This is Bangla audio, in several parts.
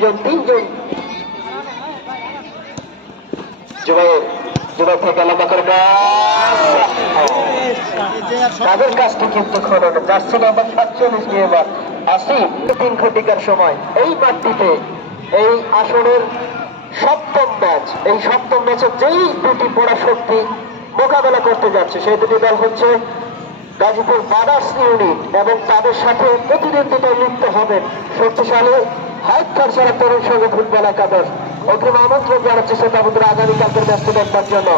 দুজন তিনজন জুবাই থেকে লম্বা করে তাদের কাজটি কিন্তু খনন জার্সি নাম্বার 47 নিয়ে এবার আসিফ 3 ঘটিকার সময় এই মাঠটিতে এই আসরের সপ্তম ম্যাচ, এই সপ্তম ম্যাচে যেই দুটি পড়া শক্তি মোকাবেলা করতে যাচ্ছে সেই দুটি দল হচ্ছে গাজীপুর ব্রাদার্স ইউনিট এবং তাদের সাথে প্রতিদ্বন্দ্বিতায় লিপ্ত হবেন শক্তিশালী হাইটকার সারা তরুণ সঙ্গে ফুটবল একাদশ। অগ্রিম আমন্ত্রণ জানাচ্ছে শ্রোতাবন্ধুরা আগামীকালকের ম্যাচটি দেখবার জন্য।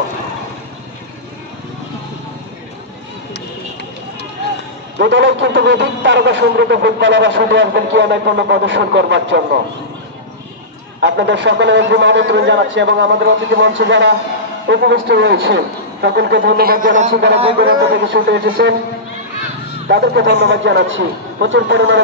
দুদলেই কিন্তু অধিক তারকা সমৃদ্ধ ফুটবলাররা ছুটে আসবেন কি অনৈপুণ্য প্রদর্শন করবার জন্য। আপনাদের সকলে অগ্রিম আমন্ত্রণ জানাচ্ছি এবং আমাদের অতিথি মঞ্চে যারা উপবিষ্ট রয়েছে সকলকে ধন্যবাদ জানাচ্ছি। যারা যে দূরান্ত থেকে ছুটে এসেছেন তাদেরকে ধন্যবাদ জানাচ্ছি। প্রচুর পরিমাণে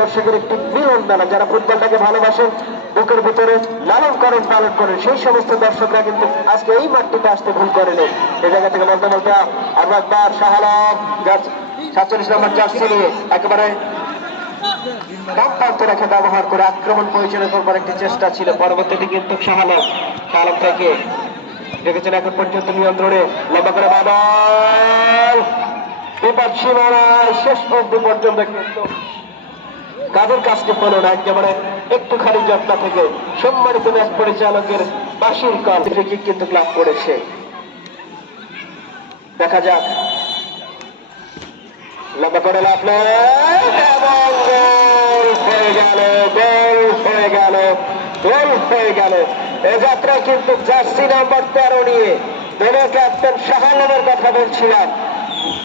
দর্শকের একটি মিলন মেলা। যারা ফুটবলটাকে ভালোবাসেন, বুকের ভিতরে লালন পালন করেন, সেই সমস্ত দর্শকরা কিন্তু আজকে এই মাঠটিতে আসতে ভুল করেনি। এই জায়গা থেকে বলতে বলতে আমরা একবার শাহ আলম 47 নম্বর জার্সি নিয়ে একেবারে ডান প্রান্তে রেখে ব্যবহার করে আক্রমণ পরিচালনা করবার একটি চেষ্টা ছিল। পরবর্তীতে কিন্তু শাহ আলম থেকে দেখেছেন এখন পর্যন্ত নিয়ন্ত্রণে লম্বা করে বাদল বিপদ সীমানায় শেষ অবধি পর্যন্ত কিন্তু কাদের কাজটি হলো না। একেবারে একটুখানি যত্ন থেকে সম্মানিত ম্যাচ পরিচালকের বাঁশির কল ফ্রি কিন্তু লাভ করেছে। দেখা যাক লম্বা করে লাভ হয়ে গেল। এ যাত্রায় কিন্তু জার্সি নাম্বার 13 নিয়ে দলীয় ক্যাপ্টেন শাহ আলমের কথা বলছিলাম।